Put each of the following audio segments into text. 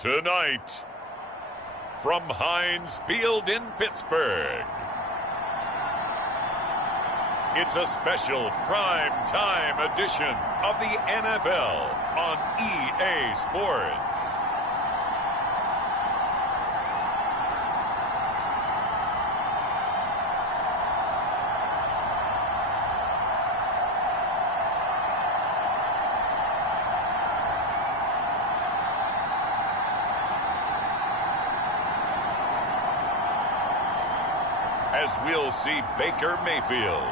Tonight, from Heinz Field in Pittsburgh, it's a special prime time edition of the NFL on EA Sports. As we'll see Baker Mayfield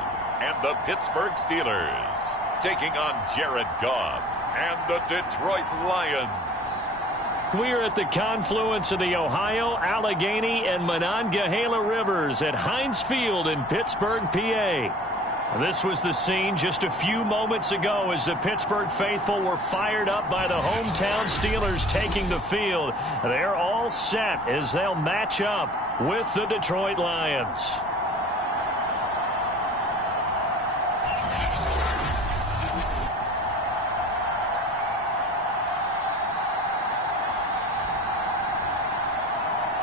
and the Pittsburgh Steelers taking on Jared Goff and the Detroit Lions. We're at the confluence of the Ohio, Allegheny, and Monongahela Rivers at Heinz Field in Pittsburgh, PA. This was the scene just a few moments ago as the Pittsburgh faithful were fired up by the hometown Steelers taking the field. They're all set as they'll match up with the Detroit Lions.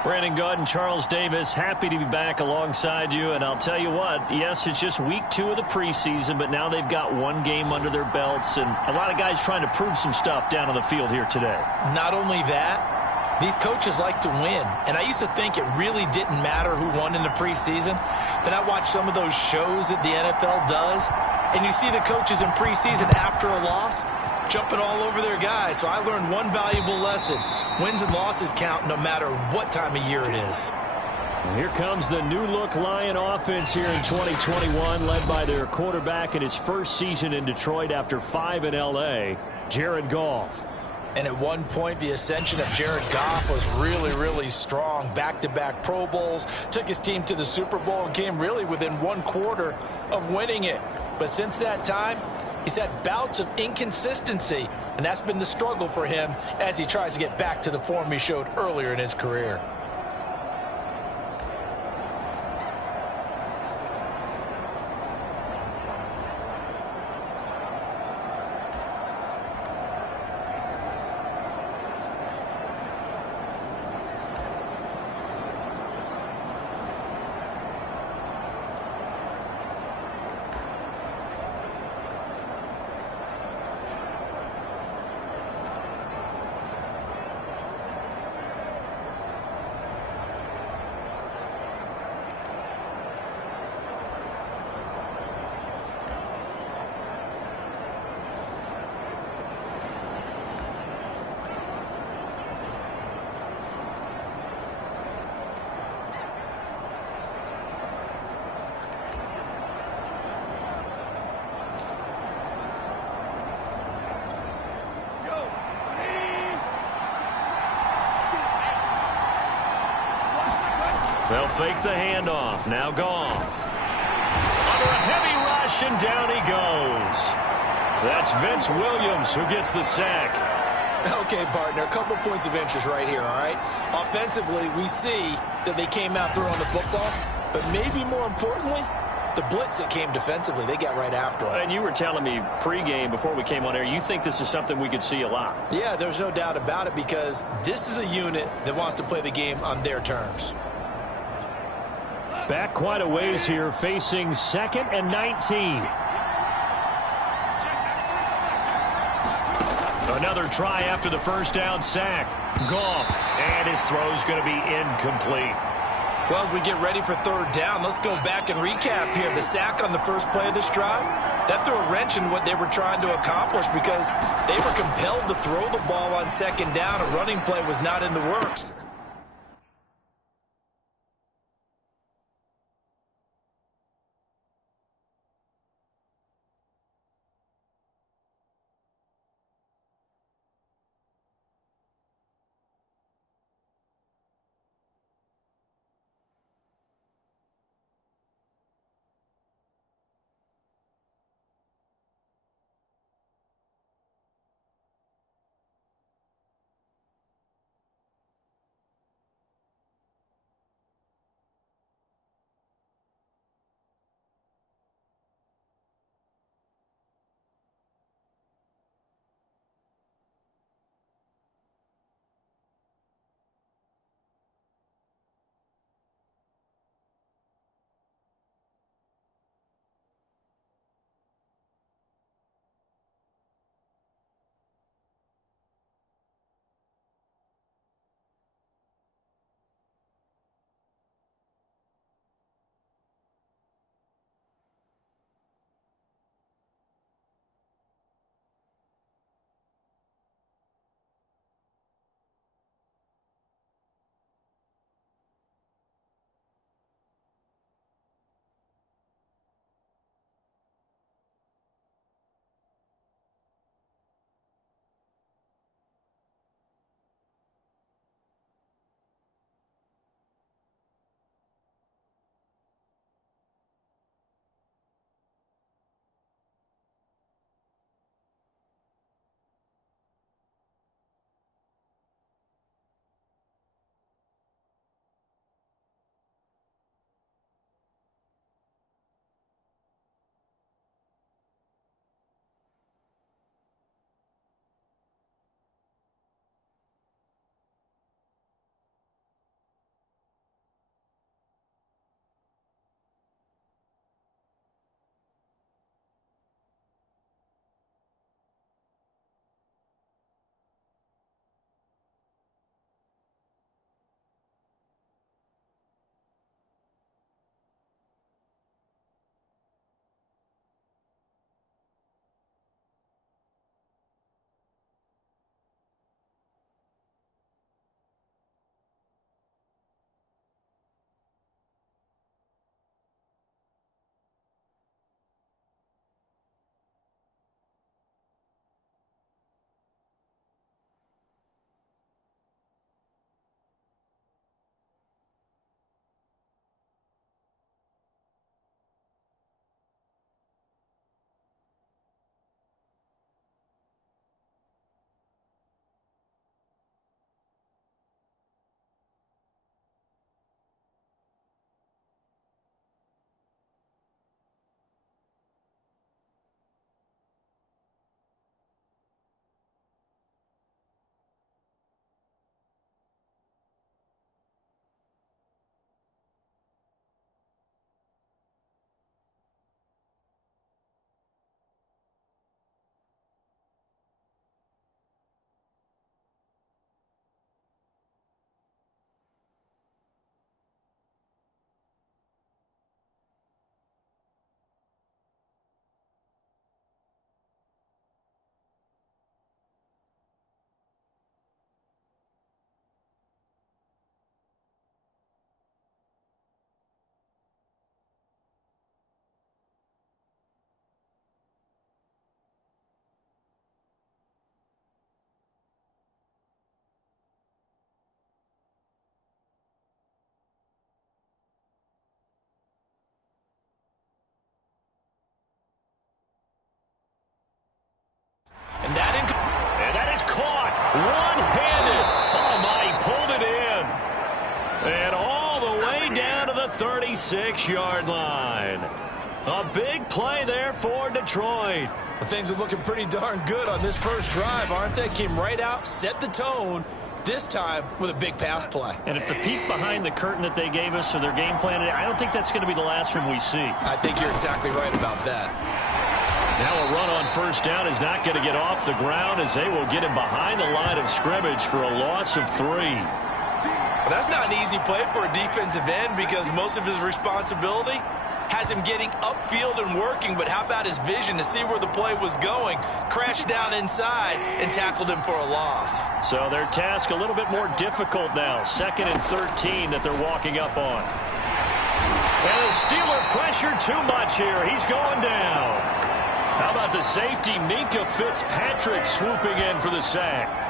Brandon Gaud and Charles Davis, happy to be back alongside you. And I'll tell you what, yes, it's just week 2 of the preseason, but now they've got one game under their belts. And a lot of guys trying to prove some stuff down on the field here today. Not only that, these coaches like to win. And I used to think it really didn't matter who won in the preseason. Then I watched some of those shows that the NFL does. And you see the coaches in preseason after a loss jumping all over their guys. So I learned one valuable lesson. Wins and losses count no matter what time of year it is. Here comes the new-look Lion offense here in 2021, led by their quarterback in his first season in Detroit after 5 in L.A., Jared Goff. And at one point, the ascension of Jared Goff was really, really strong. Back-to-back Pro Bowls, took his team to the Super Bowl and came really within 1 quarter of winning it. But since that time, he's had bouts of inconsistency, and that's been the struggle for him as he tries to get back to the form he showed earlier in his career. They'll fake the handoff. Now Goff. Under a heavy rush, and down he goes. That's Vince Williams who gets the sack. Okay, partner, a couple points of interest right here, all right? Offensively, we see that they came out throwing the football, but maybe more importantly, the blitz that came defensively, they got right after him. And you were telling me pregame before we came on air, you think this is something we could see a lot. Yeah, there's no doubt about it because this is a unit that wants to play the game on their terms. Back quite a ways here, facing 2nd and 19. Another try after the first down sack. Goff, and his throw's going to be incomplete. Well, as we get ready for 3rd down, let's go back and recap here. The sack on the first play of this drive, that threw a wrench in what they were trying to accomplish because they were compelled to throw the ball on 2nd down. A running play was not in the works. One-handed. Oh, my, he pulled it in. And all the way down to the 36-yard line. A big play there for Detroit. Well, things are looking pretty darn good on this first drive, aren't they? Came right out, set the tone, this time with a big pass play. And if the peek behind the curtain that they gave us or their game plan, I don't think that's going to be the last one we see. I think you're exactly right about that. Now a run on first down is not going to get off the ground as they will get him behind the line of scrimmage for a loss of 3. Well, that's not an easy play for a defensive end because most of his responsibility has him getting upfield and working, but how about his vision to see where the play was going, crashed down inside, and tackled him for a loss. So their task a little bit more difficult now. 2nd and 13 that they're walking up on. And the Steeler pressure too much here. He's going down. How about the safety, Minka Fitzpatrick, swooping in for the sack.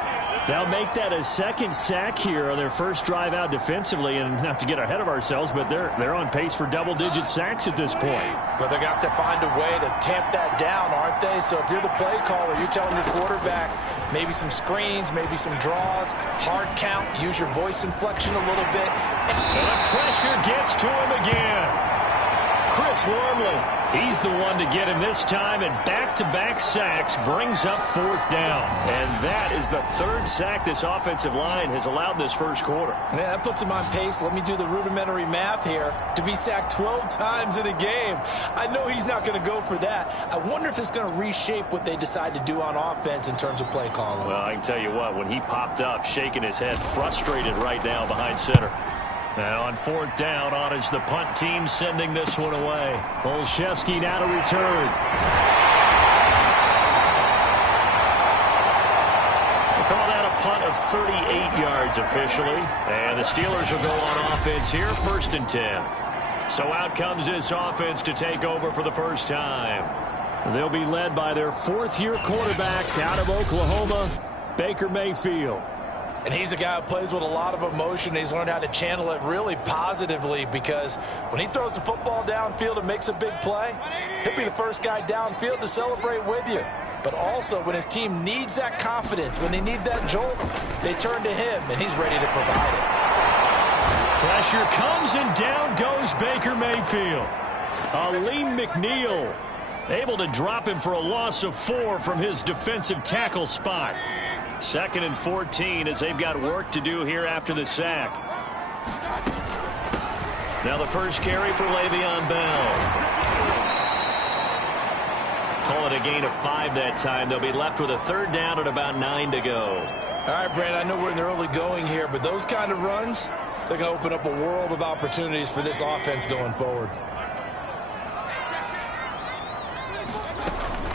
They'll make that a second sack here on their first drive out defensively, and not to get ahead of ourselves, but they're on pace for double-digit sacks at this point. But they're going to have to find a way to tamp that down, aren't they? So if you're the play caller, you're telling your quarterback maybe some screens, maybe some draws, hard count, use your voice inflection a little bit. And the pressure gets to him again. Chris Wormley, he's the one to get him this time, and back-to-back sacks brings up 4th down. And that is the 3rd sack this offensive line has allowed this first quarter. Yeah, that puts him on pace. Let me do the rudimentary math here. To be sacked 12 times in a game. I know he's not going to go for that. I wonder if it's going to reshape what they decide to do on offense in terms of play calling. Well, I can tell you what, when he popped up, shaking his head, frustrated right now behind center. Now on 4th down, on is the punt team sending this one away. Olszewski now to return. We'll call that a punt of 38 yards officially. And the Steelers will go on offense here, 1st and 10. So out comes this offense to take over for the first time. They'll be led by their 4th-year quarterback out of Oklahoma, Baker Mayfield. And he's a guy who plays with a lot of emotion. He's learned how to channel it really positively because when he throws the football downfield and makes a big play, he'll be the first guy downfield to celebrate with you. But also when his team needs that confidence, when they need that jolt, they turn to him, and he's ready to provide it. Pressure comes, and down goes Baker Mayfield. Aleem McNeil able to drop him for a loss of 4 from his defensive tackle spot. 2nd and 14 as they've got work to do here after the sack. Now the first carry for Le'Veon Bell. Call it a gain of 5 that time. They'll be left with a 3rd down and about 9 to go. All right, Brandon, I know we're in the early going here, but those kind of runs, they're going to open up a world of opportunities for this offense going forward.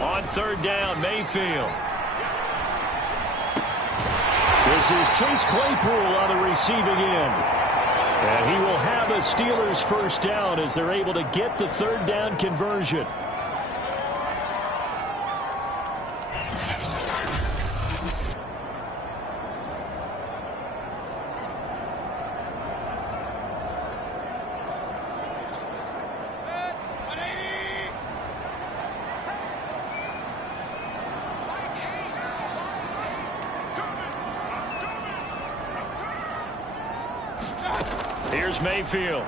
On 3rd down, Mayfield. This is Chase Claypool on the receiving end. And he will have a Steelers first down as they're able to get the 3rd down conversion. Here's Mayfield.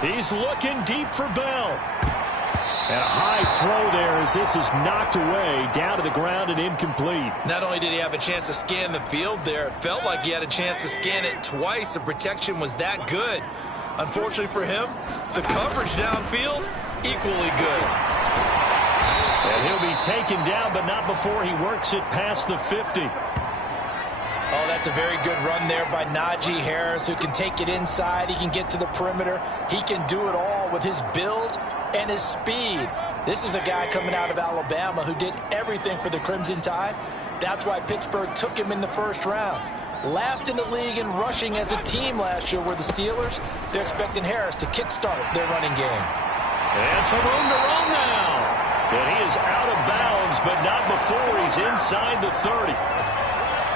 He's looking deep for Bell. And a high throw there as this is knocked away, down to the ground and incomplete. Not only did he have a chance to scan the field there, it felt like he had a chance to scan it twice. The protection was that good. Unfortunately for him, the coverage downfield, equally good. And he'll be taken down, but not before he works it past the 50. Oh, that's a very good run there by Najee Harris, who can take it inside. He can get to the perimeter. He can do it all with his build and his speed. This is a guy coming out of Alabama who did everything for the Crimson Tide. That's why Pittsburgh took him in the first round. Last in the league in rushing as a team last year were the Steelers. They're expecting Harris to kickstart their running game. And some room to run now. And he is out of bounds, but not before he's inside the 30.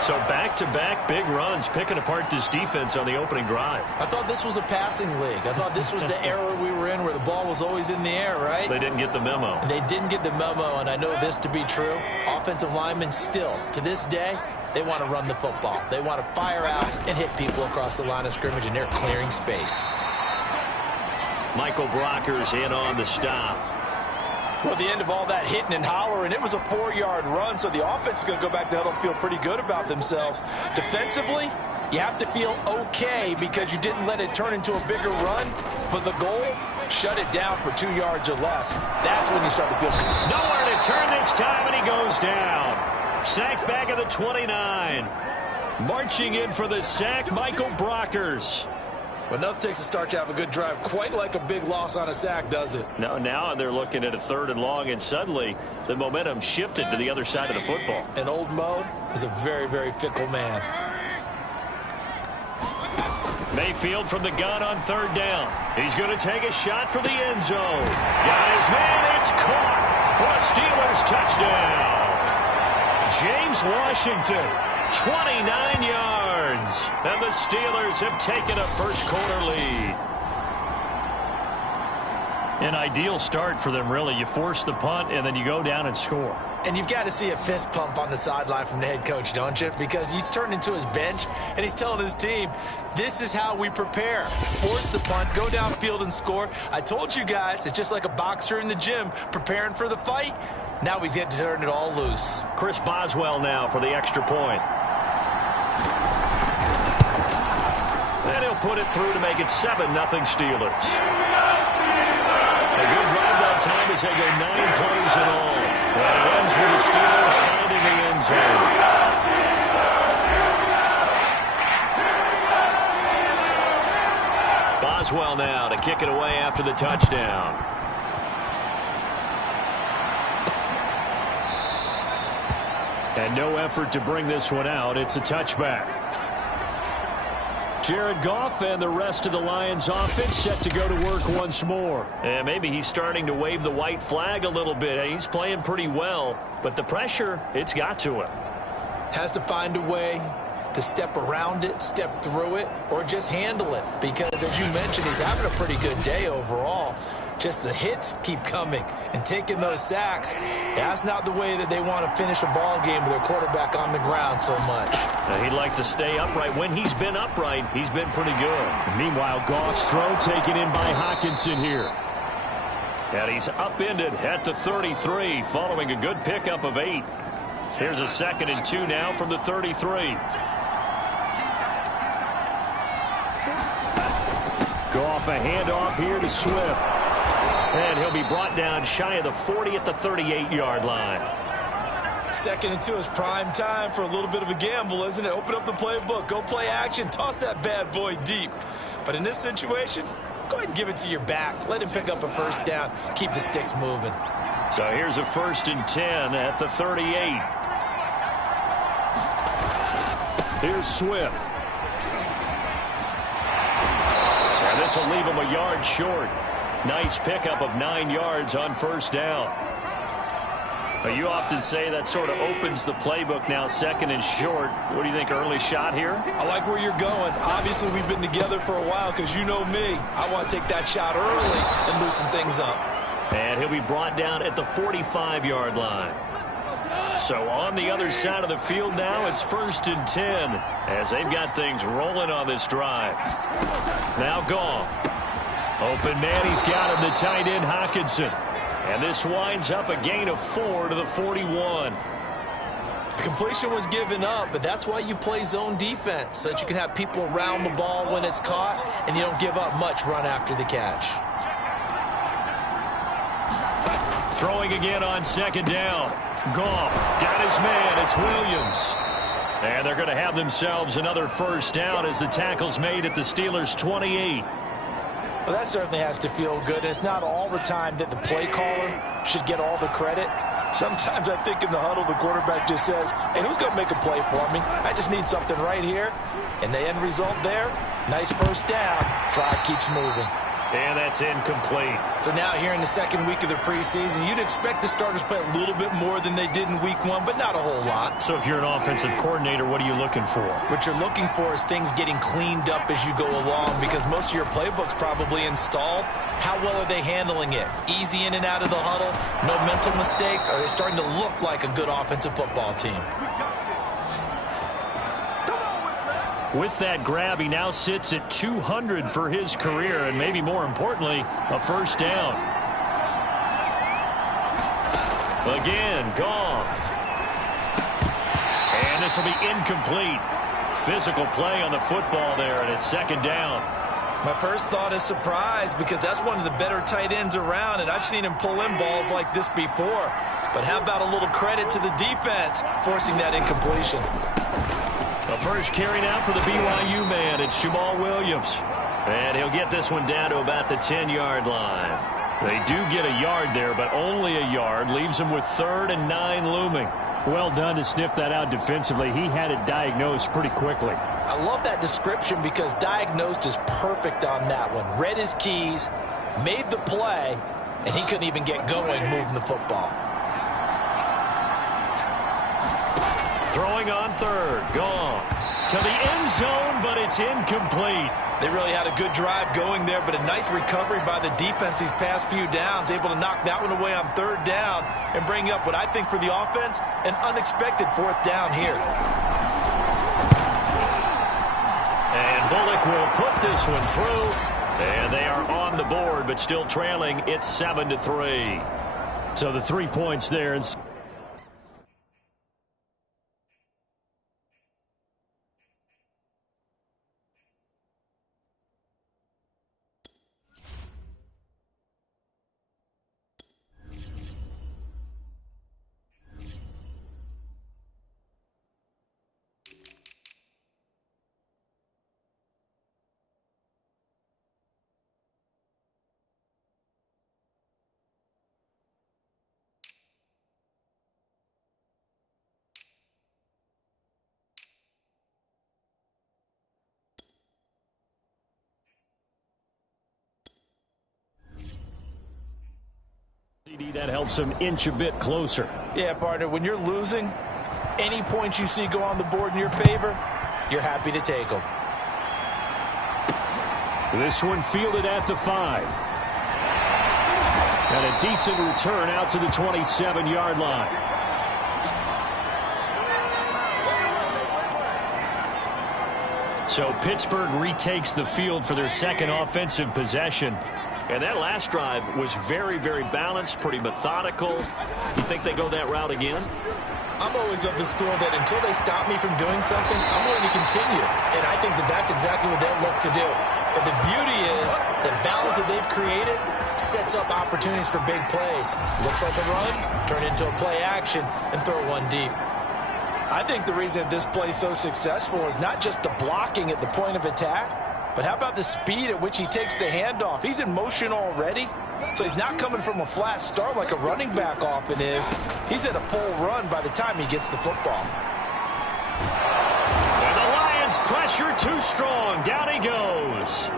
So back-to-back big runs, picking apart this defense on the opening drive. I thought this was a passing league. I thought this was the era we were in where the ball was always in the air, right? They didn't get the memo. They didn't get the memo, and I know this to be true. Offensive linemen still, to this day, they want to run the football. They want to fire out and hit people across the line of scrimmage, and they're clearing space. Michael Brockers in on the stop. Well, the end of all that hitting and hollering, it was a 4-yard run, so the offense is going to go back to huddle and feel pretty good about themselves. Defensively, you have to feel okay because you didn't let it turn into a bigger run, but the goal, shut it down for 2 yards or less. That's when you start to feel good. Nowhere to turn this time, and he goes down. Sacked back at the 29. Marching in for the sack, Michael Brockers. But enough takes a start to have a good drive, quite like a big loss on a sack, does it? No, now they're looking at a 3rd and long, and suddenly the momentum shifted to the other side of the football. And old Mo is a very, very fickle man. Mayfield from the gun on 3rd down. He's going to take a shot for the end zone. Got his man. It's caught for a Steelers touchdown. James Washington, 29 yards. And the Steelers have taken a first-quarter lead. An ideal start for them, really. You force the punt, and then you go down and score. And you've got to see a fist pump on the sideline from the head coach, don't you? Because he's turned into his bench, and he's telling his team, this is how we prepare. Force the punt, go downfield and score. I told you guys, it's just like a boxer in the gym preparing for the fight. Now we get to turn it all loose. Chris Boswell now for the extra point. And he'll put it through to make it 7-0 Steelers. A good drive that time as they go 9 plays in all. And it ends with the Steelers finding the end zone. Boswell now to kick it away after the touchdown. And no effort to bring this one out. It's a touchback. Jared Goff and the rest of the Lions offense set to go to work once more. And maybe he's starting to wave the white flag a little bit. He's playing pretty well, but the pressure, it's got to him. Has to find a way to step around it, step through it, or just handle it. Because, as you mentioned, he's having a pretty good day overall. Just the hits keep coming and taking those sacks. That's not the way that they want to finish a ball game with their quarterback on the ground so much. Now, he'd like to stay upright. When he's been upright, he's been pretty good. Meanwhile, Goff's throw taken in by Hockenson here. And he's upended at the 33 following a good pickup of 8. Here's a 2nd and 2 now from the 33. Goff a handoff here to Swift. And he'll be brought down shy of the 40 at the 38-yard line. 2nd and 2 is prime time for a little bit of a gamble, isn't it? Open up the playbook, go play action, toss that bad boy deep. But in this situation, go ahead and give it to your back. Let him pick up a 1st down. Keep the sticks moving. So here's a 1st and 10 at the 38. Here's Swift. And this will leave him a yard short. Nice pickup of 9 yards on 1st down. But you often say that sort of opens the playbook now, 2nd and short. What do you think, early shot here? I like where you're going. Obviously, we've been together for a while because you know me. I want to take that shot early and loosen things up. And he'll be brought down at the 45-yard line. So on the other side of the field now, it's 1st and 10 as they've got things rolling on this drive. Now Goff. Open man, he's got him, the tight end Hockenson. And this winds up a gain of 4 to the 41. Completion was given up, but that's why you play zone defense, so that you can have people around the ball when it's caught, and you don't give up much run after the catch. Throwing again on 2nd down. Goff got his man. It's Williams. And they're going to have themselves another 1st down as the tackle's made at the Steelers' 28. Well, that certainly has to feel good. And it's not all the time that the play caller should get all the credit. Sometimes I think in the huddle, the quarterback just says, hey, who's going to make a play for me? I just need something right here. And the end result there, nice 1st down. Drive keeps moving. And that's incomplete. So now here in the second week of the preseason, you'd expect the starters play a little bit more than they did in week 1, but not a whole lot. So if you're an offensive coordinator, what are you looking for? What you're looking for is things getting cleaned up as you go along, because most of your playbook's probably installed. How well are they handling it? Easy in and out of the huddle? No mental mistakes? Are they starting to look like a good offensive football team? With that grab, he now sits at 200 for his career, and maybe more importantly, a first down. Again, Goff. And this will be incomplete. Physical play on the football there, and it's second down. My first thought is surprise, because that's one of the better tight ends around, and I've seen him pull in balls like this before. But how about a little credit to the defense forcing that incompletion? The first carry now for the BYU man. It's Jamal Williams. And he'll get this one down to about the 10-yard line. They do get a yard there, but only a yard. Leaves them with 3rd and 9 looming. Well done to sniff that out defensively. He had it diagnosed pretty quickly. I love that description because diagnosed is perfect on that one. Read his keys, made the play, and he couldn't even get going moving the football. Throwing on 3rd. Goff to the end zone, but it's incomplete. They really had a good drive going there, but a nice recovery by the defense these past few downs, able to knock that one away on 3rd down and bring up what I think for the offense, an unexpected 4th down here. And Bullock will put this one through, and they are on the board, but still trailing. It's 7-3. So the 3 points there. And that helps him inch a bit closer. Yeah, partner, when you're losing, any points you see go on the board in your favor, you're happy to take them. This one fielded at the 5. And a decent return out to the 27-yard line. So Pittsburgh retakes the field for their second offensive possession. And that last drive was very, very balanced, pretty methodical. You think they go that route again? I'm always of the school that until they stop me from doing something, I'm going to continue. And I think that that's exactly what they'll look to do. But the beauty is the balance that they've created sets up opportunities for big plays. Looks like a run, turn into a play action, and throw one deep. I think the reason this play is so successful is not just the blocking at the point of attack, but how about the speed at which he takes the handoff? He's in motion already, so he's not coming from a flat start like a running back often is. He's at a full run by the time he gets the football. And the Lions pressure too strong. Down he goes.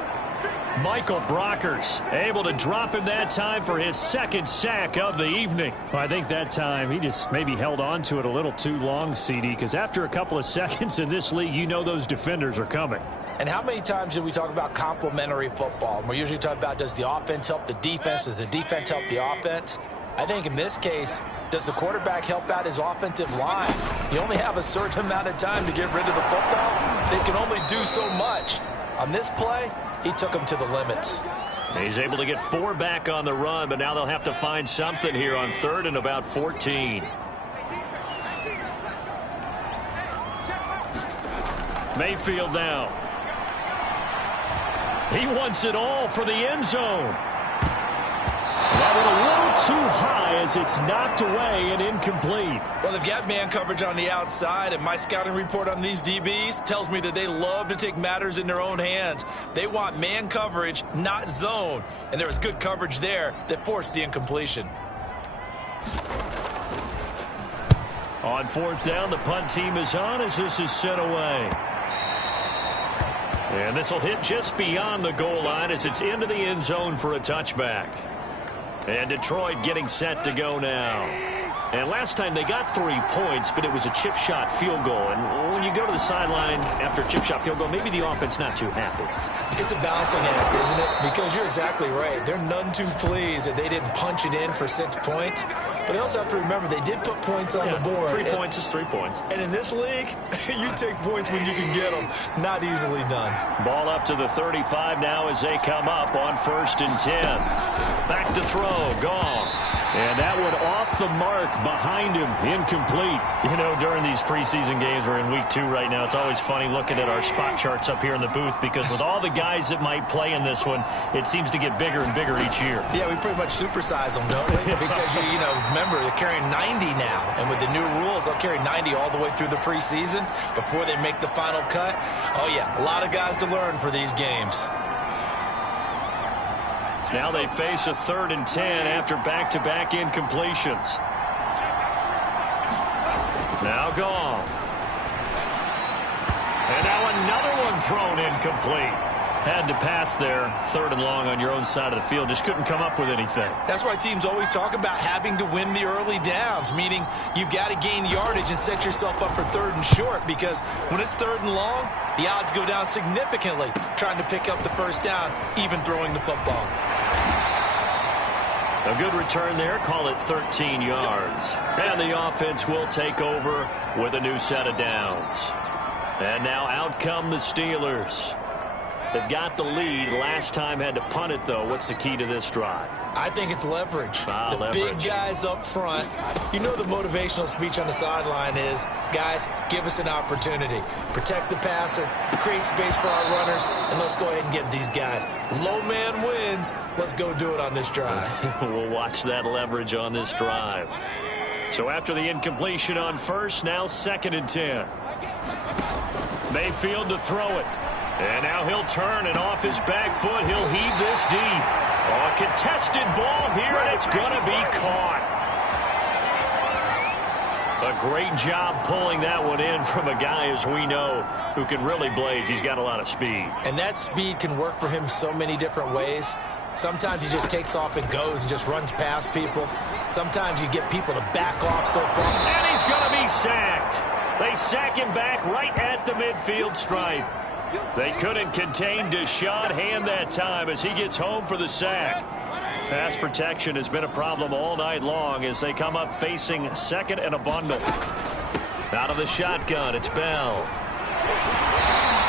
Michael Brockers able to drop him that time for his second sack of the evening. Well, I think that time he just maybe held on to it a little too long, CD, because after a couple of seconds in this league, you know those defenders are coming. And how many times did we talk about complementary football? And we're usually talking about, does the offense help the defense? Does the defense help the offense? I think in this case, does the quarterback help out his offensive line? You only have a certain amount of time to get rid of the football. They can only do so much. On this play, he took them to the limits. He's able to get 4 back on the run, but now they'll have to find something here on 3rd and about 14. Mayfield now. He wants it all for the end zone. That one a little too high as it's knocked away and incomplete. Well, they've got man coverage on the outside, and my scouting report on these DBs tells me that they love to take matters in their own hands. They want man coverage, not zone. And there was good coverage there that forced the incompletion. On 4th down, the punt team is on as this is sent away. And this will hit just beyond the goal line as it's into the end zone for a touchback. And Detroit getting set to go now. And last time they got 3 points, but it was a chip shot field goal. And when you go to the sideline after a chip shot field goal, maybe the offense not too happy. It's a balancing act, isn't it? Because you're exactly right. They're none too pleased that they didn't punch it in for 6 points. But they also have to remember they did put points on the board. 3 points is 3 points. And in this league, you take points when you can get them. Not easily done. Ball up to the 35 now as they come up on 1st and 10. Back to throw. Goff. And that one off the mark behind him. Incomplete. You know, during these preseason games, we're in week 2 right now. It's always funny looking at our spot charts up here in the booth because with all the guys that might play in this one, it seems to get bigger and bigger each year. Yeah, we pretty much supersize them, don't we? Because, you know, remember, they're carrying 90 now. And with the new rules, they'll carry 90 all the way through the preseason before they make the final cut. Oh, yeah, a lot of guys to learn for these games. Now they face a 3rd and 10 after back-to-back incompletions. Now Goff. And now another one thrown incomplete. Had to pass there, 3rd and long on your own side of the field. Just couldn't come up with anything. That's why teams always talk about having to win the early downs, meaning you've got to gain yardage and set yourself up for 3rd and short because when it's 3rd and long, the odds go down significantly trying to pick up the 1st down, even throwing the football. A good return there. Call it 13 yards. And the offense will take over with a new set of downs. And now out come the Steelers. They've got the lead. Last time had to punt it, though. What's the key to this drive? I think it's leverage. The big guys up front. You know the motivational speech on the sideline is, guys, give us an opportunity. Protect the passer, create space for our runners, and let's go ahead and get these guys. Low man wins. Let's go do it on this drive. We'll watch that leverage on this drive. So after the incompletion on 1st, now 2nd and 10. Mayfield to throw it. And now he'll turn, and off his back foot, he'll heave this deep. A contested ball here, and it's going to be caught. A great job pulling that one in from a guy, as we know, who can really blaze. He's got a lot of speed. And that speed can work for him so many different ways. Sometimes he just takes off and goes and just runs past people. Sometimes you get people to back off so far. And he's going to be sacked. They sack him back right at the midfield stripe. They couldn't contain Deshaun Hand that time as he gets home for the sack. Pass protection has been a problem all night long as they come up facing 2nd and a bundle. Out of the shotgun, it's Bell.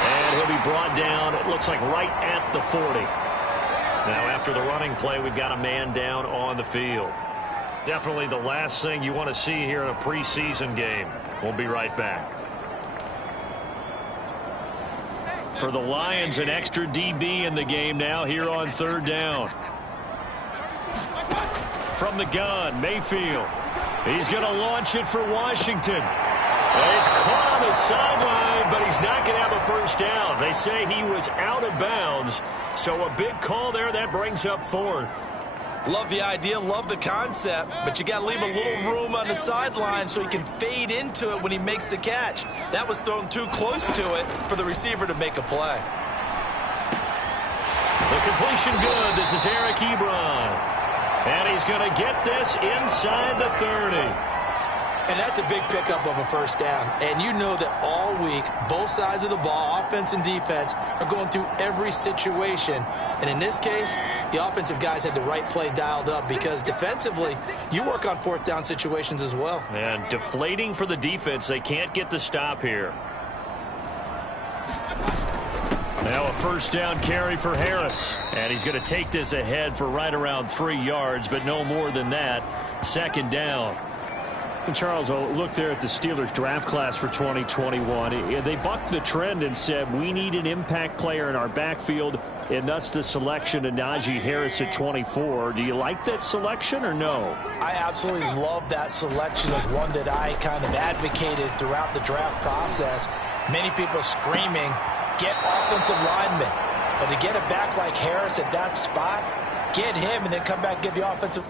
And he'll be brought down, it looks like right at the 40. Now after the running play, we've got a man down on the field. Definitely the last thing you want to see here in a preseason game. We'll be right back. For the Lions, an extra DB in the game now here on 3rd down. From the gun, Mayfield. He's going to launch it for Washington. He's caught on the sideline, but he's not going to have a 1st down. They say he was out of bounds, so a big call there. That brings up 4th. Love the idea, love the concept, but you got to leave a little room on the sideline so he can fade into it when he makes the catch. That was thrown too close to it for the receiver to make a play. The completion good. This is Eric Ebron. And he's going to get this inside the 30. And that's a big pickup of a 1st down. And you know that all week, both sides of the ball, offense and defense, are going through every situation. And in this case, the offensive guys had the right play dialed up because defensively, you work on 4th down situations as well. And deflating for the defense. They can't get the stop here. Now a 1st down carry for Harris. And he's going to take this ahead for right around 3 yards, but no more than that. 2nd down. And Charles, I'll look there at the Steelers draft class for 2021. They bucked the trend and said, we need an impact player in our backfield, and thus the selection of Najee Harris at 24. Do you like that selection or no? I absolutely love that selection as one that I kind of advocated throughout the draft process. Many people screaming, get offensive linemen. But to get a back like Harris at that spot, get him and then come back and give the offensive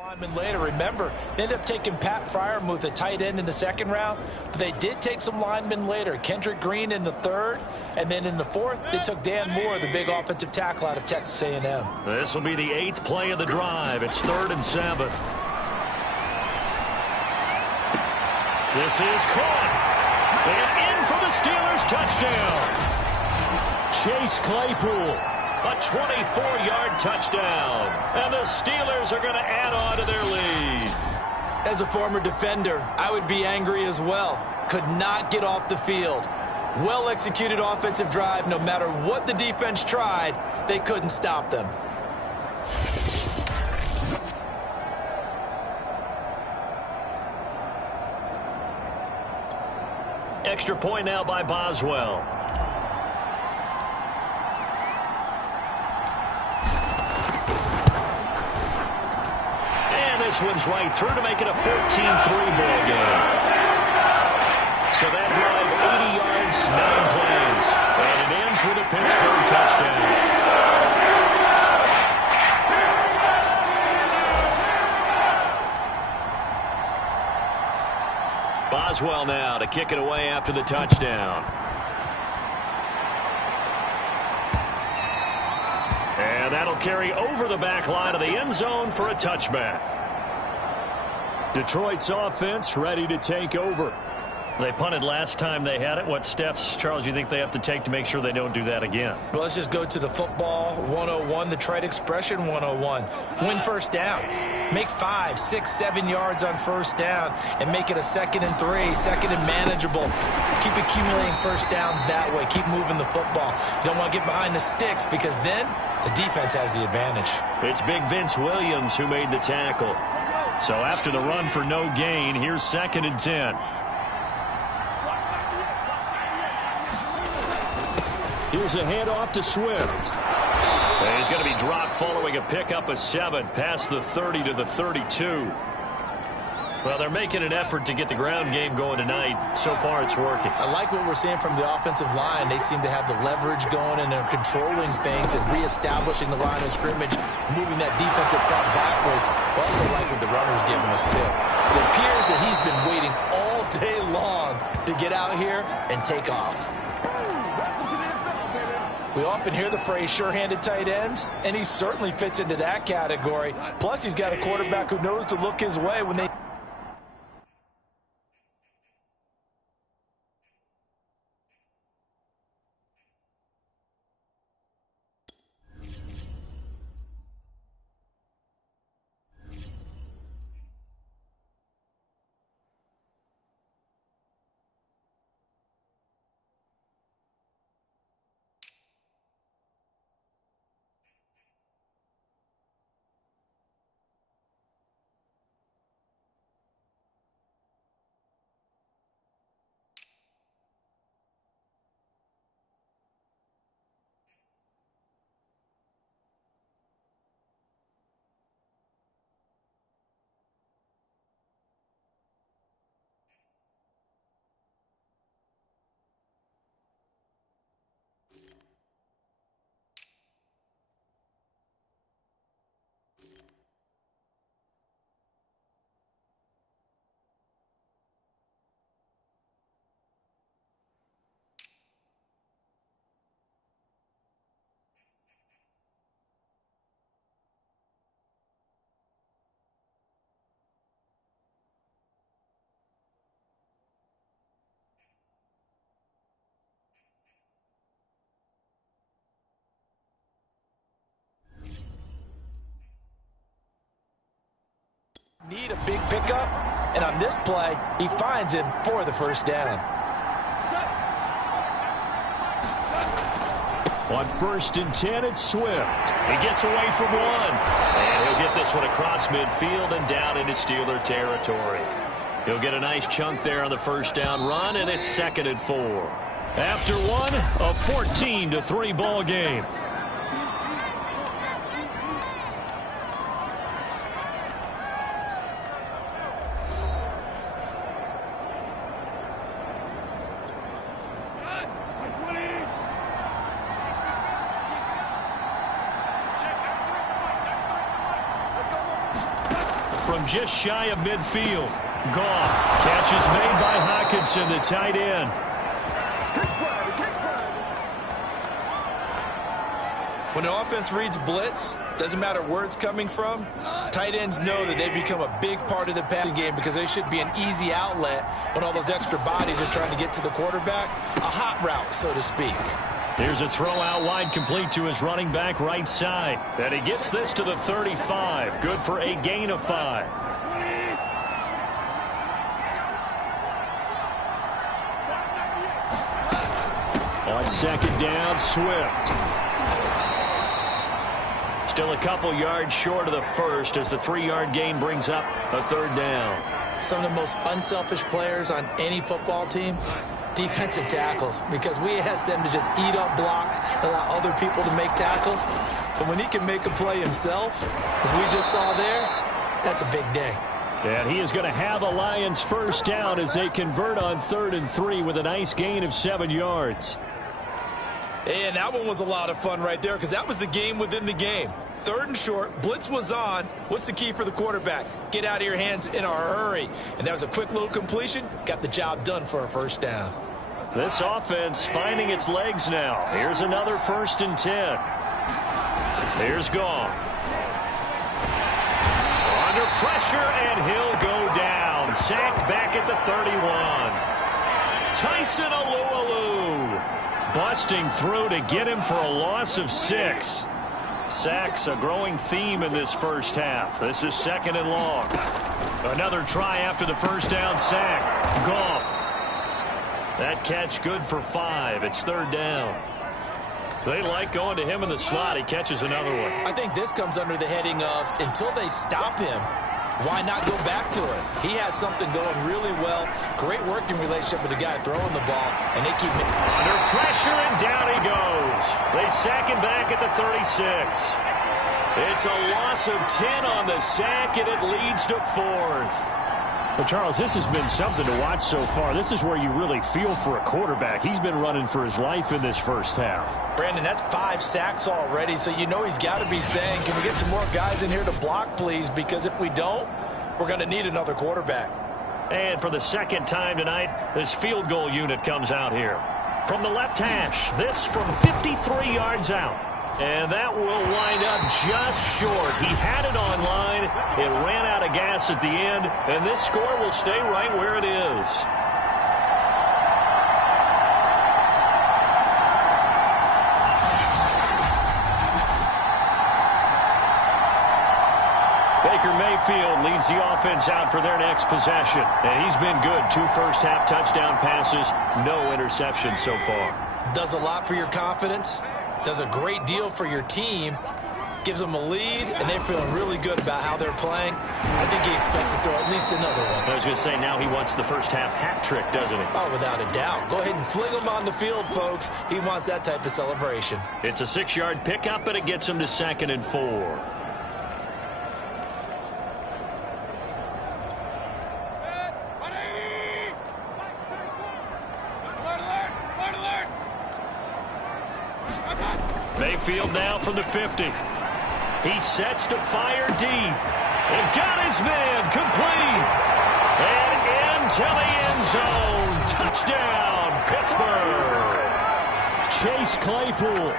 Linemen later, remember, they ended up taking Pat Fryermuth, the tight end, in the second round, but they did take some linemen later. Kendrick Green in the third, and then in the fourth, they took Dan Moore, the big offensive tackle out of Texas A&M. This will be the 8th play of the drive. It's 3rd and 7. This is caught. And in for the Steelers touchdown. Chase Claypool. A 24-yard touchdown. And the Steelers are going to add on to their lead. As a former defender, I would be angry as well. Could not get off the field. Well-executed offensive drive. No matter what the defense tried, they couldn't stop them. Extra point now by Boswell. This one's right through to make it a 14-3 ball game. So that drive, 80 yards, 9 plays. And it ends with a Pittsburgh touchdown. Boswell now to kick it away after the touchdown. And that'll carry over the back line of the end zone for a touchback. Detroit's offense ready to take over. They punted last time they had it. What steps, Charles, you think they have to take to make sure they don't do that again? Well, let's just go to the football 101, the trade expression 101. Win first down. Make 5, 6, 7 yards on first down and make it a 2nd and 3, 2nd and manageable. Keep accumulating first downs that way. Keep moving the football. You don't want to get behind the sticks because then the defense has the advantage. It's big Vince Williams who made the tackle. So after the run for no gain, here's 2nd and 10. Here's a handoff to Swift. And he's going to be dropped following a pickup of 7 past the 30 to the 32. Well, they're making an effort to get the ground game going tonight. So far, it's working. I like what we're seeing from the offensive line. They seem to have the leverage going, and they're controlling things and reestablishing the line of scrimmage, moving that defensive front backwards. I also like what the runner's giving us, too. It appears that he's been waiting all day long to get out here and take off. We often hear the phrase sure-handed tight ends, and he certainly fits into that category. Plus, he's got a quarterback who knows to look his way when they... need a big pickup, and on this play, he finds him for the first down. On 1st and 10, it's Swift. He gets away from one, and he'll get this one across midfield and down into Steeler territory. He'll get a nice chunk there on the first down run, and it's 2nd and 4. After one, a 14-3 ball game. from just shy of midfield. Goff. Catch is made by Hockenson, the tight end. When the offense reads blitz, doesn't matter where it's coming from, tight ends know that they become a big part of the passing game because they should be an easy outlet when all those extra bodies are trying to get to the quarterback. A hot route, so to speak. Here's a throw out wide, complete to his running back right side. And he gets this to the 35. Good for a gain of 5. On second down, Swift. Still a couple yards short of the first as the 3-yard gain brings up a third down. Some of the most unselfish players on any football team, defensive tackles, because we ask them to just eat up blocks, allow other people to make tackles. But when he can make a play himself, as we just saw there, that's a big day. And he is going to have a Lions first down as they convert on 3rd and 3 with a nice gain of 7 yards. And that one was a lot of fun right there because that was the game within the game. 3rd and short, blitz was on. What's the key for the quarterback? Get out of your hands in a hurry. And that was a quick little completion. Got the job done for a first down. This offense finding its legs now. Here's another 1st and 10. Here's Goff. Under pressure, and he'll go down. Sacked back at the 31. Tyson Alualu busting through to get him for a loss of 6. Sacks a growing theme in this first half. This is 2nd and long. Another try after the first down sack. Goff. That catch good for 5. It's 3rd down. They like going to him in the slot. He catches another one. I think this comes under the heading of until they stop him, why not go back to it? He has something going really well. Great working relationship with the guy throwing the ball, and they keep him under pressure, and down he goes. They sack him back at the 36. It's a loss of 10 on the sack, and it leads to 4th. Well, Charles, this has been something to watch so far. This is where you really feel for a quarterback. He's been running for his life in this first half. Brandon, that's 5 sacks already, so you know he's got to be saying, can we get some more guys in here to block, please? Because if we don't, we're going to need another quarterback. And for the 2nd time tonight, this field goal unit comes out here. From the left hash, this from 53 yards out. And that will wind up just short. He had it on line. It ran out of gas at the end, and this score will stay right where it is. Baker Mayfield leads the offense out for their next possession. And he's been good. 2 first-half touchdown passes, no interceptions so far. Does a lot for your confidence. Does a great deal for your team, gives them a lead, and they're feeling really good about how they're playing. I think he expects to throw at least another one. I was going to say, now he wants the first half hat trick, doesn't he? Oh, without a doubt. Go ahead and fling him on the field, folks. He wants that type of celebration. It's a 6-yard pickup, and it gets him to 2nd and 4. Mayfield now from the 50. He sets to fire deep. And got his man complete. And into the end zone. Touchdown, Pittsburgh. Chase Claypool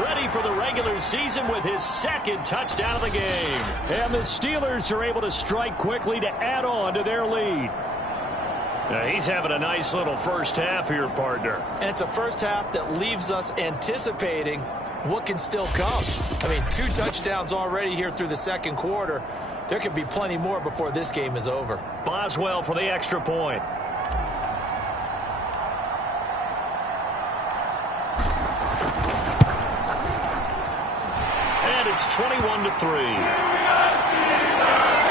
ready for the regular season with his 2nd touchdown of the game. And the Steelers are able to strike quickly to add on to their lead. Now he's having a nice little first half here, partner. And it's a first half that leaves us anticipating what can still come. I mean, 2 touchdowns already here through the 2nd quarter. There could be plenty more before this game is over. Boswell for the extra point. And it's 21-3.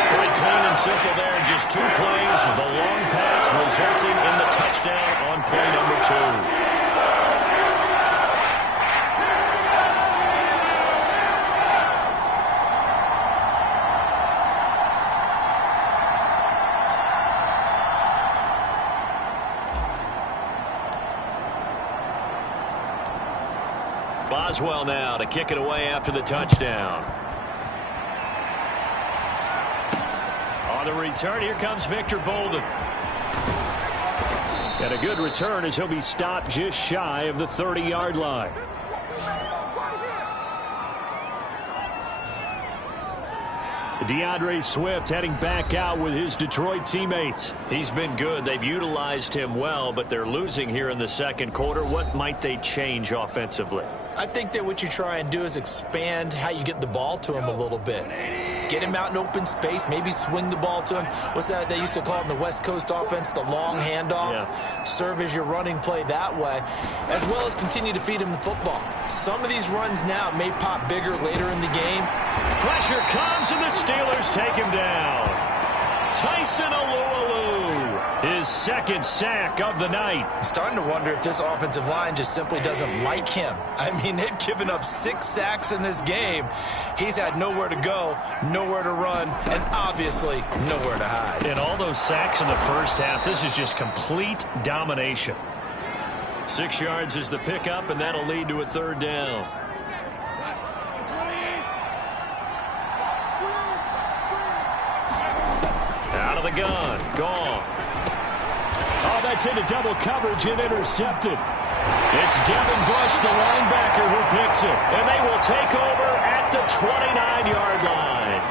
Pretty clean and simple there. Just 2 plays. The long pass resulting in the touchdown on play number 2. Boswell now to kick it away after the touchdown. On the return, here comes Victor Bolden. And a good return as he'll be stopped just shy of the 30-yard line. DeAndre Swift heading back out with his Detroit teammates. He's been good. They've utilized him well, but they're losing here in the second quarter. What might they change offensively? I think that what you try and do is expand how you get the ball to him a little bit. Get him out in open space, maybe swing the ball to him. What's that they used to call in the West Coast offense, the long handoff? Yeah. Serve as your running play that way, as well as continue to feed him the football. Some of these runs now may pop bigger later in the game. Pressure comes, and the Steelers take him down. Tyson Alualu, his second sack of the night. I'm starting to wonder if this offensive line just simply doesn't like him. I mean, they've given up 6 sacks in this game. He's had nowhere to go, nowhere to run, and obviously nowhere to hide. And all those sacks in the first half, this is just complete domination. 6 yards is the pickup, and that'll lead to a third down. Out of the gun, Goff. Oh, that's into double coverage and intercepted. It's Devin Bush, the linebacker, who picks it. And they will take over at the 29-yard line.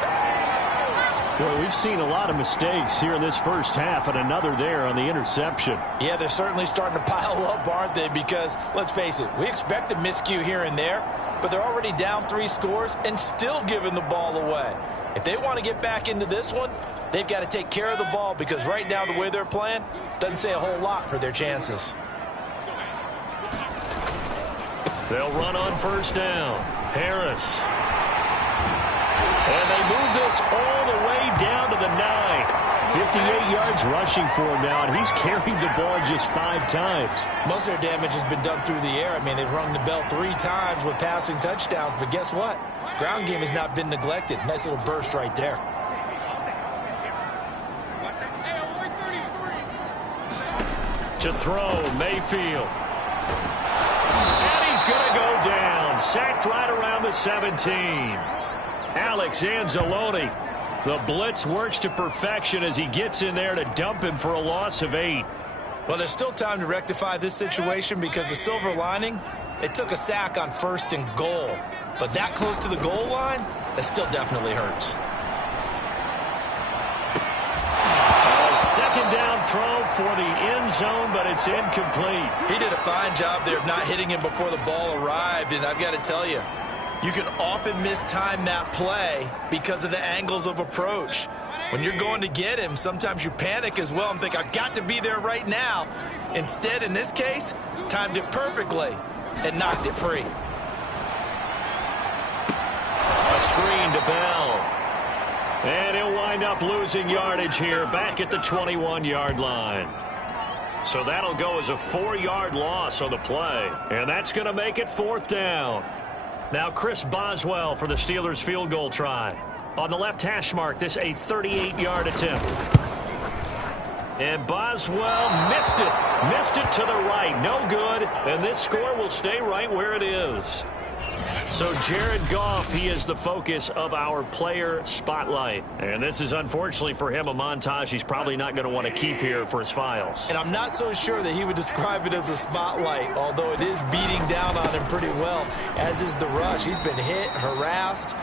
Well, we've seen a lot of mistakes here in this first half, and another there on the interception. Yeah, they're certainly starting to pile up, aren't they? Because, let's face it, we expect a miscue here and there, but they're already down 3 scores and still giving the ball away. If they want to get back into this one, they've got to take care of the ball, because right now the way they're playing doesn't say a whole lot for their chances. They'll run on first down. Harris. And they move this all the way down to the 9. 58 yards rushing for him now, and he's carried the ball just 5 times. Most of their damage has been done through the air. I mean, they've rung the bell 3 times with passing touchdowns, but guess what? Ground game has not been neglected. Nice little burst right there. To throw, Mayfield. And he's going to go down. Sacked right around the 17. Alex Anzalone. The blitz works to perfection as he gets in there to dump him for a loss of 8. Well, there's still time to rectify this situation, because the silver lining, it took a sack on 1st and goal. But that close to the goal line, that still definitely hurts. Second down throw for the end zone, but it's incomplete. He did a fine job there of not hitting him before the ball arrived, and I've got to tell you, you can often mistime that play because of the angles of approach. When you're going to get him, sometimes you panic as well and think, I've got to be there right now. Instead, in this case, timed it perfectly and knocked it free. A screen to Bell. And he'll wind up losing yardage here back at the 21-yard line. So that'll go as a 4-yard loss on the play. And that's going to make it 4th down. Now Chris Boswell for the Steelers field goal try. On the left hash mark, this a 38-yard attempt. And Boswell missed it. Missed it to the right. No good. And this score will stay right where it is. So Jared Goff, he is the focus of our player spotlight. And this is, unfortunately for him, a montage he's probably not going to want to keep here for his files. And I'm not so sure that he would describe it as a spotlight, although it is beating down on him pretty well, as is the rush. He's been hit, harassed,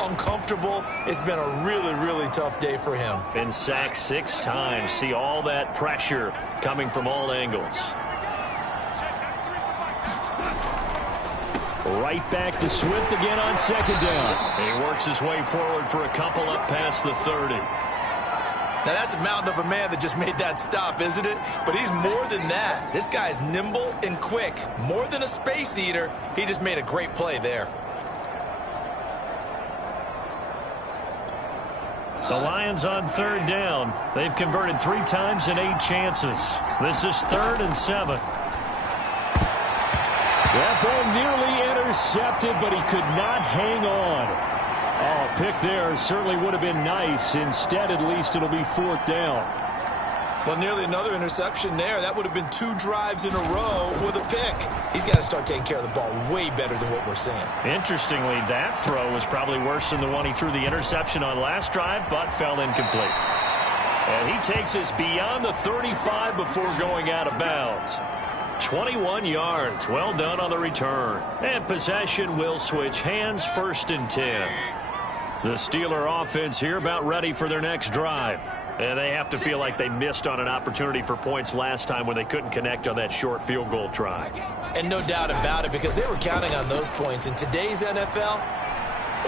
uncomfortable. It's been a really, really tough day for him. Been sacked 6 times. See all that pressure coming from all angles. Right back to Swift again on 2nd down. He works his way forward for a couple up past the 30. Now, that's a mountain of a man that just made that stop, isn't it? But he's more than that. This guy's nimble and quick. More than a space eater, he just made a great play there. The Lions on 3rd down. They've converted 3 times in 8 chances. This is 3rd and 7. That ball nearly intercepted, but he could not hang on. Oh, pick there certainly would have been nice. Instead, at least, it'll be 4th down. Well, nearly another interception there. That would have been 2 drives in a row with a pick. He's got to start taking care of the ball way better than what we're seeing. Interestingly, that throw was probably worse than the one he threw the interception on last drive, but fell incomplete. And he takes us beyond the 35 before going out of bounds. 21 yards. Well done on the return. And possession will switch hands, 1st and 10. The Steeler offense here about ready for their next drive. And they have to feel like they missed on an opportunity for points last time when they couldn't connect on that short field goal try. And no doubt about it, because they were counting on those points. In today's NFL,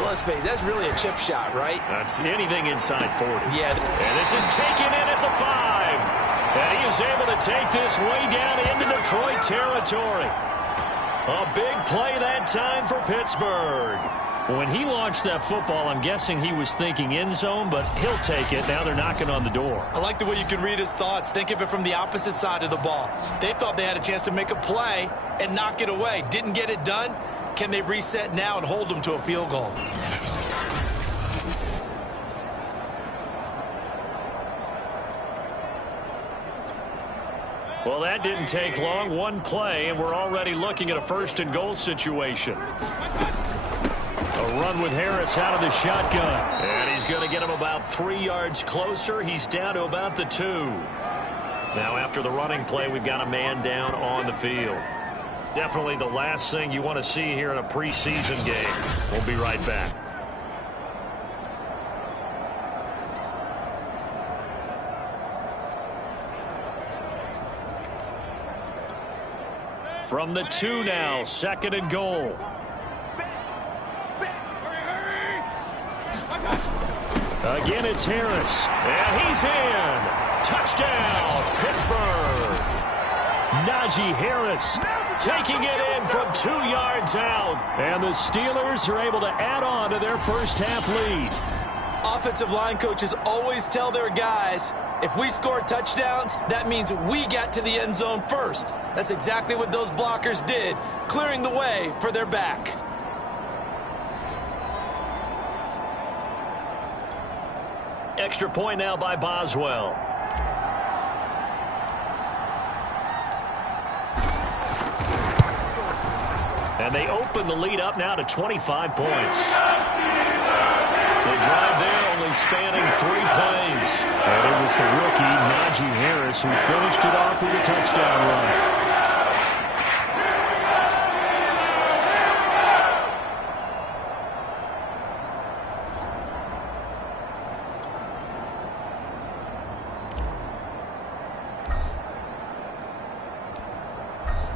let's face it, that's really a chip shot, right? That's anything inside 40. Yeah. And this is taken in at the 5. And he is able to take this way down into Detroit territory. A big play that time for Pittsburgh. When he launched that football, I'm guessing he was thinking end zone, but he'll take it. Now they're knocking on the door. I like the way you can read his thoughts. Think of it from the opposite side of the ball. They thought they had a chance to make a play and knock it away. Didn't get it done. Can they reset now and hold them to a field goal? Well, that didn't take long. One play, and we're already looking at a 1st and goal situation. A run with Harris out of the shotgun. And he's going to get him about 3 yards closer. He's down to about the 2. Now, after the running play, we've got a man down on the field. Definitely the last thing you want to see here in a preseason game. We'll be right back. From the 2 now, 2nd and goal. Again, it's Harris. And he's in. Touchdown, Pittsburgh. Najee Harris taking it in from 2 yards out. And the Steelers are able to add on to their first half lead. Offensive line coaches always tell their guys, if we score touchdowns, that means we got to the end zone first. That's exactly what those blockers did, clearing the way for their back. Extra point now by Boswell. And they open the lead up now to 25 points. The drive there only spanning 3 plays. And it was the rookie, Najee Harris, who finished it off with a touchdown run.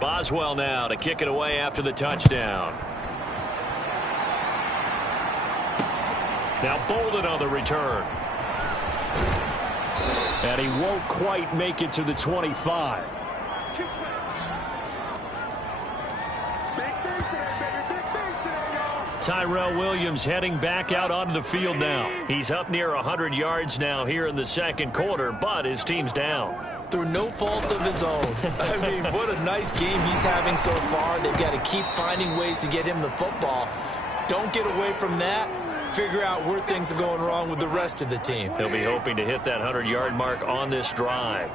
Boswell now to kick it away after the touchdown. Now Bolden on the return. And he won't quite make it to the 25. Tyrell Williams heading back out onto the field now. He's up near 100 yards now here in the 2nd quarter, but his team's down. Through no fault of his own. I mean, what a nice game he's having so far. They've got to keep finding ways to get him the football. Don't get away from that. Figure out where things are going wrong with the rest of the team. He'll be hoping to hit that 100-yard mark on this drive.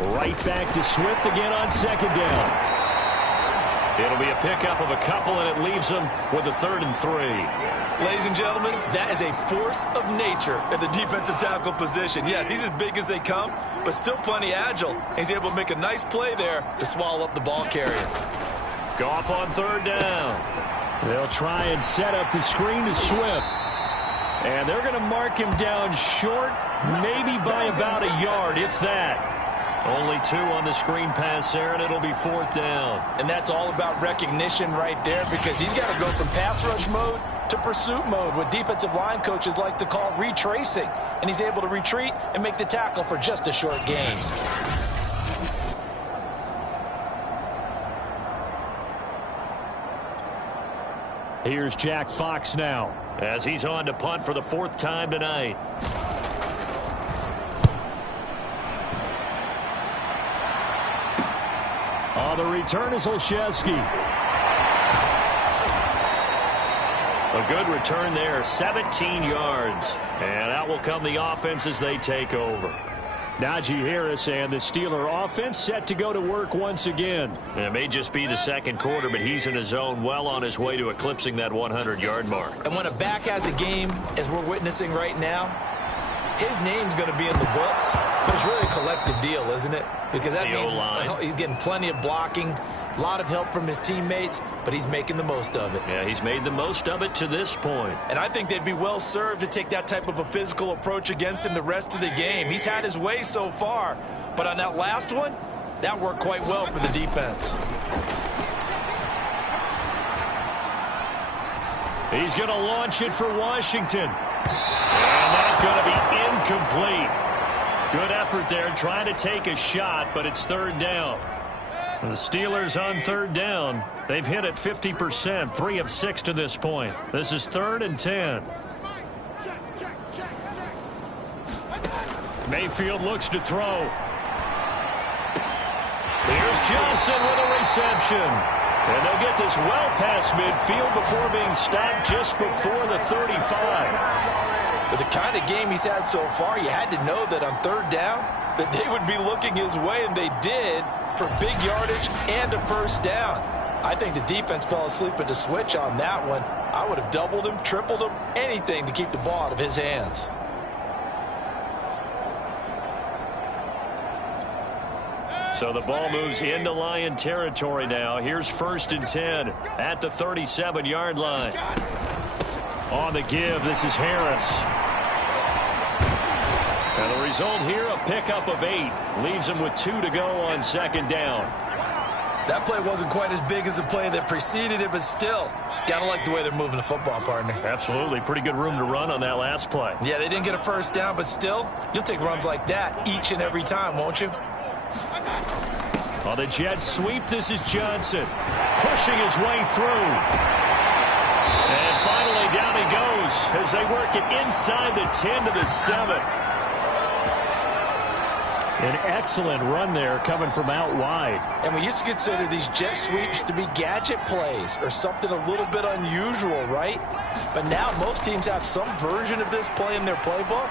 Right back to Swift again on 2nd down. It'll be a pickup of a couple, and it leaves them with a 3rd and 3. Ladies and gentlemen, that is a force of nature at the defensive tackle position. Yes, he's as big as they come, but still plenty agile. He's able to make a nice play there to swallow up the ball carrier. Goff on 3rd down. They'll try and set up the screen to Swift. And they're going to mark him down short, maybe by about a yard, if that. Only 2 on the screen pass there, and it'll be 4th down. And that's all about recognition right there, because he's got to go from pass rush mode to pursuit mode, what defensive line coaches like to call retracing. And he's able to retreat and make the tackle for just a short gain. Here's Jack Fox now, as he's on to punt for the 4th time tonight. On the return is Olszewski. A good return there, 17 yards. And out will come the offense as they take over. Najee Harris and the Steeler offense set to go to work once again. And it may just be the 2nd quarter, but he's in his zone, well on his way to eclipsing that 100-yard mark. And when a back has a game, as we're witnessing right now, his name's going to be in the books, but it's really a collective deal, isn't it? Because that means he's getting plenty of blocking, a lot of help from his teammates, but he's making the most of it. Yeah, he's made the most of it to this point. And I think they'd be well served to take that type of a physical approach against him the rest of the game. He's had his way so far, but on that last one, that worked quite well for the defense. He's going to launch it for Washington. And that's going to be incomplete. Good effort there trying to take a shot, but it's third down. The Steelers on third down. They've hit it 50%, 3 of 6 to this point. This is 3rd and 10. Mayfield looks to throw. Here's Johnson with a reception. And they'll get this well past midfield before being stopped just before the 35. With the kind of game he's had so far, you had to know that on third down that they would be looking his way, and they did, for big yardage and a first down. I think the defense fell asleep at the switch on that one. I would have doubled him, tripled him, anything to keep the ball out of his hands. So the ball moves into Lion territory now. Here's 1st and 10 at the 37-yard line. On the give, this is Harris. And the result here, a pickup of 8. Leaves him with 2 to go on 2nd down. That play wasn't quite as big as the play that preceded it, but still, gotta like the way they're moving the football, partner. Absolutely. Pretty good room to run on that last play. Yeah, they didn't get a first down, but still, you'll take runs like that each and every time, won't you? On the jet sweep, this is Johnson. Pushing his way through. And finally, down he goes as they work it inside the 10 to the 7. An excellent run there coming from out wide. And we used to consider these jet sweeps to be gadget plays or something a little bit unusual, right? But now most teams have some version of this play in their playbook.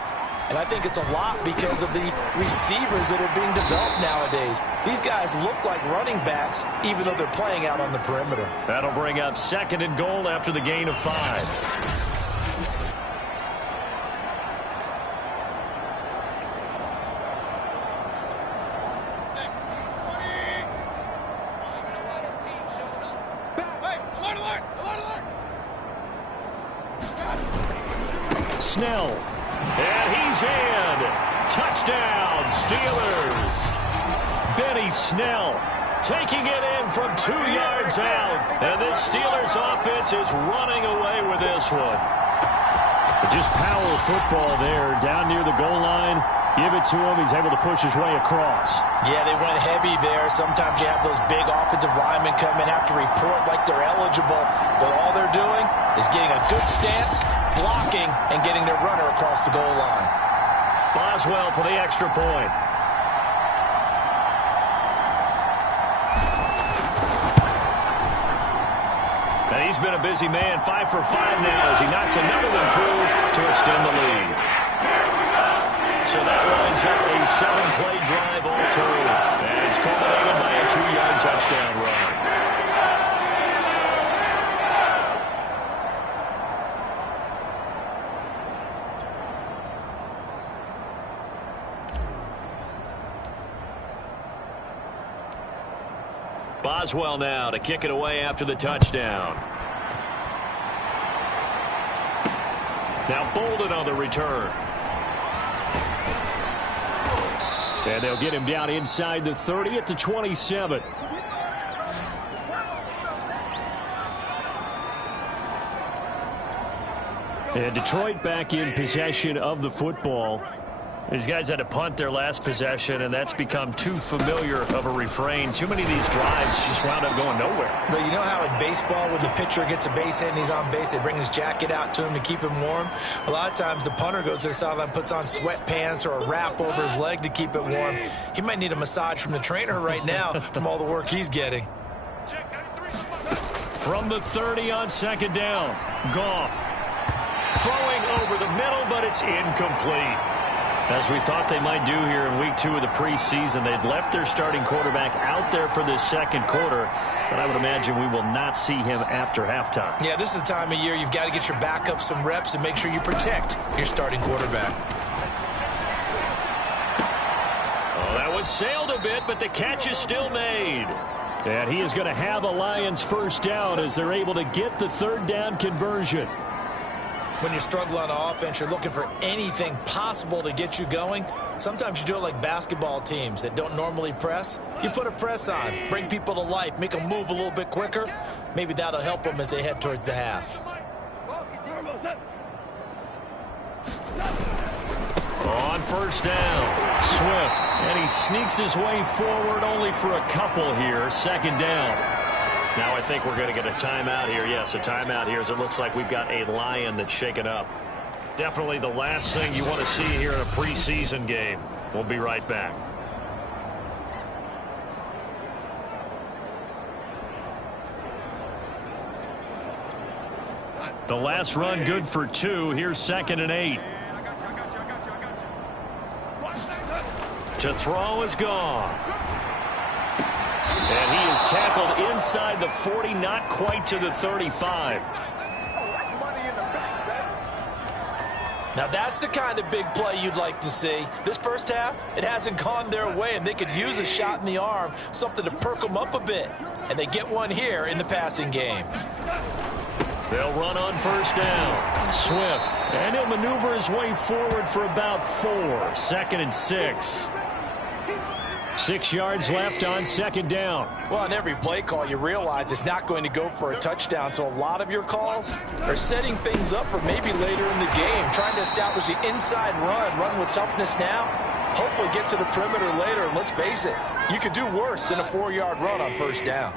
And I think it's a lot because of the receivers that are being developed nowadays. These guys look like running backs, even though they're playing out on the perimeter. That'll bring up 2nd and goal after the gain of 5. Snell. And he's in. Touchdown, Steelers. Benny Snell taking it in from 2 yards out. And this Steelers offense is running away with this one. Just power football there down near the goal line. Give it to him. He's able to push his way across. Yeah, they went heavy there. Sometimes you have those big offensive linemen come in, have to report like they're eligible. But all they're doing is getting a good stance, blocking, and getting their runner across the goal line. Boswell for the extra point. And he's been a busy man, 5 for 5 now as he knocks another one through to extend the lead. So that lines up a 7-play drive all told. And it's culminated by a 2-yard touchdown run. Boswell now to kick it away after the touchdown. Now Bolden on the return. And they'll get him down inside the 30 at the 27. And Detroit back in possession of the football. These guys had to punt their last possession, and that's become too familiar of a refrain. Too many of these drives just wound up going nowhere. But you know how in baseball, when the pitcher gets a base hit and he's on base, they bring his jacket out to him to keep him warm? A lot of times the punter goes to the sideline, puts on sweatpants or a wrap over his leg to keep it warm. He might need a massage from the trainer right now from all the work he's getting. From the 30 on 2nd down, Goff throwing over the middle, but it's incomplete. As we thought they might do here in week 2 of the preseason, they'd left their starting quarterback out there for this 2nd quarter, but I would imagine we will not see him after halftime. Yeah, this is the time of year you've got to get your backup some reps and make sure you protect your starting quarterback. sailed a bit, but the catch is still made. And he is going to have a Lions first down as they're able to get the third down conversion. When you struggle on offense, you're looking for anything possible to get you going. Sometimes you do it like basketball teams that don't normally press. You put a press on, bring people to life, make them move a little bit quicker. Maybe that'll help them as they head towards the half. On first down, Swift, and he sneaks his way forward only for a couple here. Second down. Now I think we're going to get a timeout here. Yes, a timeout here as it looks like we've got a Lion that's shaken up. Definitely the last thing you want to see here in a preseason game. We'll be right back. The last run good for 2. Here's 2nd and 8. To throw is Goff. And he is tackled inside the 40, not quite to the 35. Now that's the kind of big play you'd like to see. This first half, it hasn't gone their way, and they could use a shot in the arm, something to perk them up a bit. And they get one here in the passing game. They'll run on first down. Swift, and he'll maneuver his way forward for about 4. 2nd and 6. 6 yards left on 2nd down. Well, on every play call, you realize it's not going to go for a touchdown. So a lot of your calls are setting things up for maybe later in the game, trying to establish the inside run with toughness now. Hopefully get to the perimeter later. And let's face it, you could do worse than a 4-yard run on first down.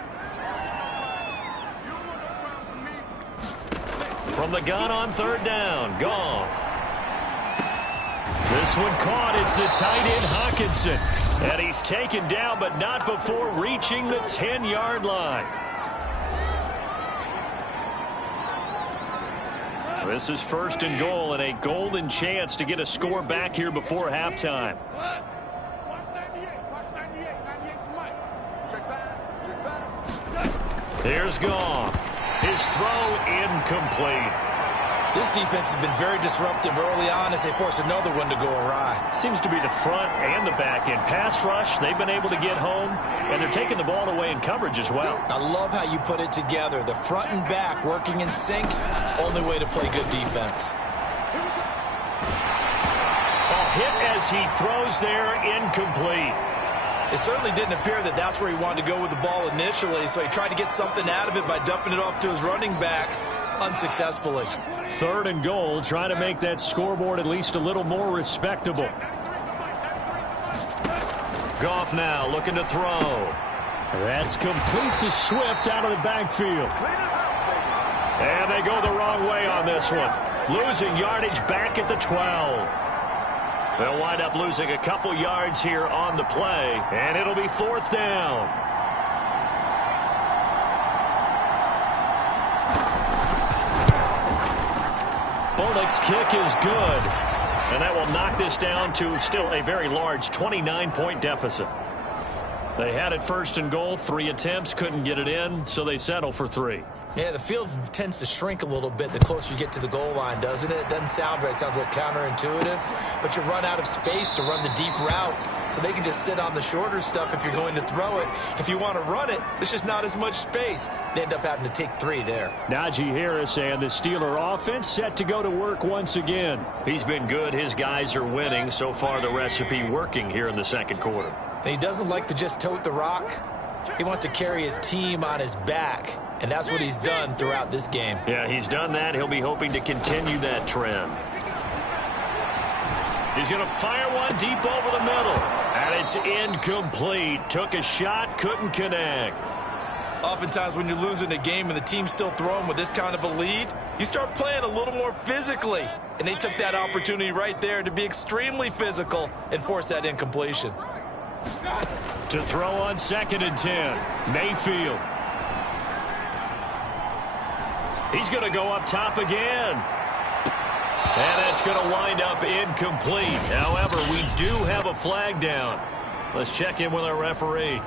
From the gun on third down, Goff. This one caught. It's the tight end Hawkinson. And he's taken down, but not before reaching the 10-yard line. This is 1st and goal and a golden chance to get a score back here before halftime. Here's Goff. His throw incomplete. This defense has been very disruptive early on as they force another one to go awry. Seems to be the front and the back end. Pass rush, they've been able to get home, and they're taking the ball away in coverage as well. I love how you put it together. The front and back working in sync, only way to play good defense. Hit as he throws there, incomplete. It certainly didn't appear that that's where he wanted to go with the ball initially, so he tried to get something out of it by dumping it off to his running back unsuccessfully. 3rd and goal, trying to make that scoreboard at least a little more respectable. Goff now looking to throw. That's complete to Swift out of the backfield. And they go the wrong way on this one. Losing yardage back at the 12. They'll wind up losing a couple yards here on the play, and it'll be 4th down. Bullock's kick is good, and that will knock this down to still a very large 29-point deficit. They had it 1st and goal, 3 attempts, couldn't get it in, so they settle for 3. Yeah, the field tends to shrink a little bit the closer you get to the goal line, doesn't it? It doesn't sound right. It sounds a little counterintuitive. But you run out of space to run the deep routes, so they can just sit on the shorter stuff if you're going to throw it. If you want to run it, there's just not as much space. They end up having to take 3 there. Najee Harris and the Steeler offense set to go to work once again. He's been good. His guys are winning. So far, the recipe working here in the 2nd quarter. And he doesn't like to just tote the rock. He wants to carry his team on his back, and that's what he's done throughout this game. Yeah, he's done that. He'll be hoping to continue that trend. He's going to fire one deep over the middle, and it's incomplete. Took a shot, couldn't connect. Oftentimes when you're losing a game and the team's still throwing with this kind of a lead, you start playing a little more physically. And they took that opportunity right there to be extremely physical and force that incompletion. To throw on 2nd and 10, Mayfield. He's going to go up top again. And that's going to wind up incomplete. However, we do have a flag down. Let's check in with our referee.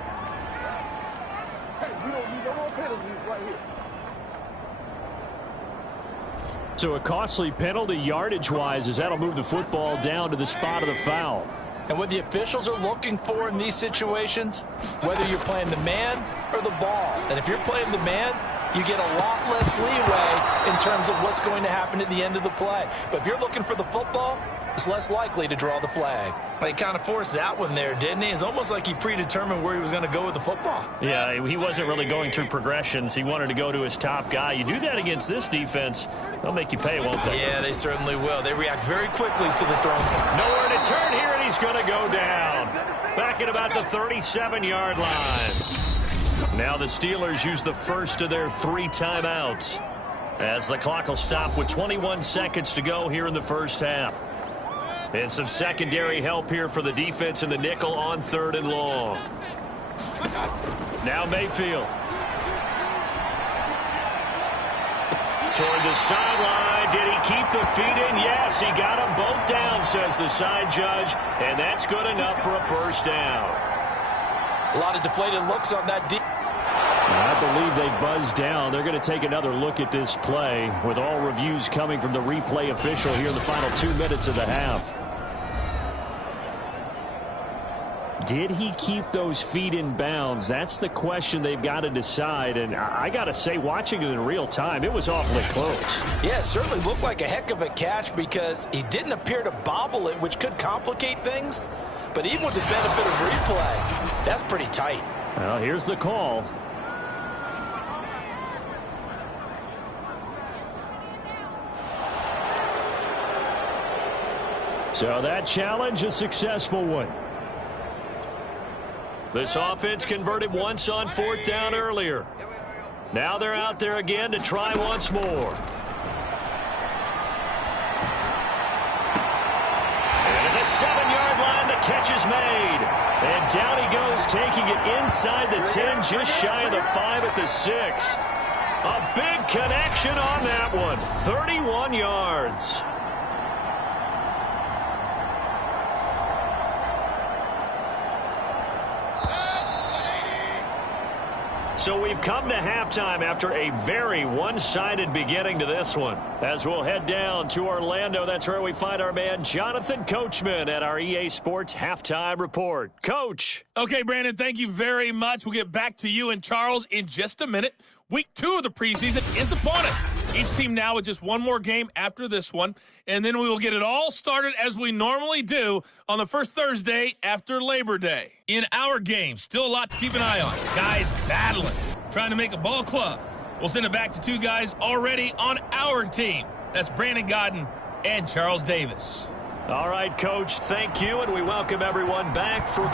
So a costly penalty yardage-wise as that'll move the football down to the spot of the foul. And what the officials are looking for in these situations, whether you're playing the man or the ball. And if you're playing the man, you get a lot less leeway in terms of what's going to happen at the end of the play. But if you're looking for the football, it's less likely to draw the flag. He kind of forced that one there, didn't he? It's almost like he predetermined where he was going to go with the football. Yeah, he wasn't really going through progressions. He wanted to go to his top guy. You do that against this defense, they'll make you pay, won't they? Yeah, they certainly will. They react very quickly to the throw. Nowhere to turn here, and he's going to go down. Back at about the 37-yard line. Now the Steelers use the first of their 3 timeouts as the clock will stop with 21 seconds to go here in the first half. And some secondary help here for the defense in the nickel on 3rd and long. Now Mayfield. Toward the sideline. Did he keep the feet in? Yes, he got them both down, says the side judge. And that's good enough for a first down. A lot of deflated looks on that deep. I believe they buzzed down. They're going to take another look at this play with all reviews coming from the replay official here in the final 2 minutes of the half. Did he keep those feet in bounds? That's the question they've got to decide. And I got to say, watching it in real time, it was awfully close. Yeah, it certainly looked like a heck of a catch because he didn't appear to bobble it, which could complicate things. But even with the benefit of replay, that's pretty tight. Well, here's the call. So that challenge, a successful one. This offense converted once on 4th down earlier. Now they're out there again to try once more. And at the 7-yard line, the catch is made. And down he goes, taking it inside the 10, just shy of the 5 at the 6. A big connection on that one. 31 yards. So we've come to halftime after a very one-sided beginning to this one. As we'll head down to Orlando, that's where we find our man Jonathan Coachman at our EA Sports Halftime Report. Coach. Okay, Brandon, thank you very much. We'll get back to you and Charles in just a minute. Week 2 of the preseason is upon us. Each team now with just one more game after this one, and then we will get it all started as we normally do on the first Thursday after Labor Day. In our game, still a lot to keep an eye on. Guys battling, trying to make a ball club. We'll send it back to 2 guys already on our team. That's Brandon Godden and Charles Davis. All right, Coach, thank you, and we welcome everyone back for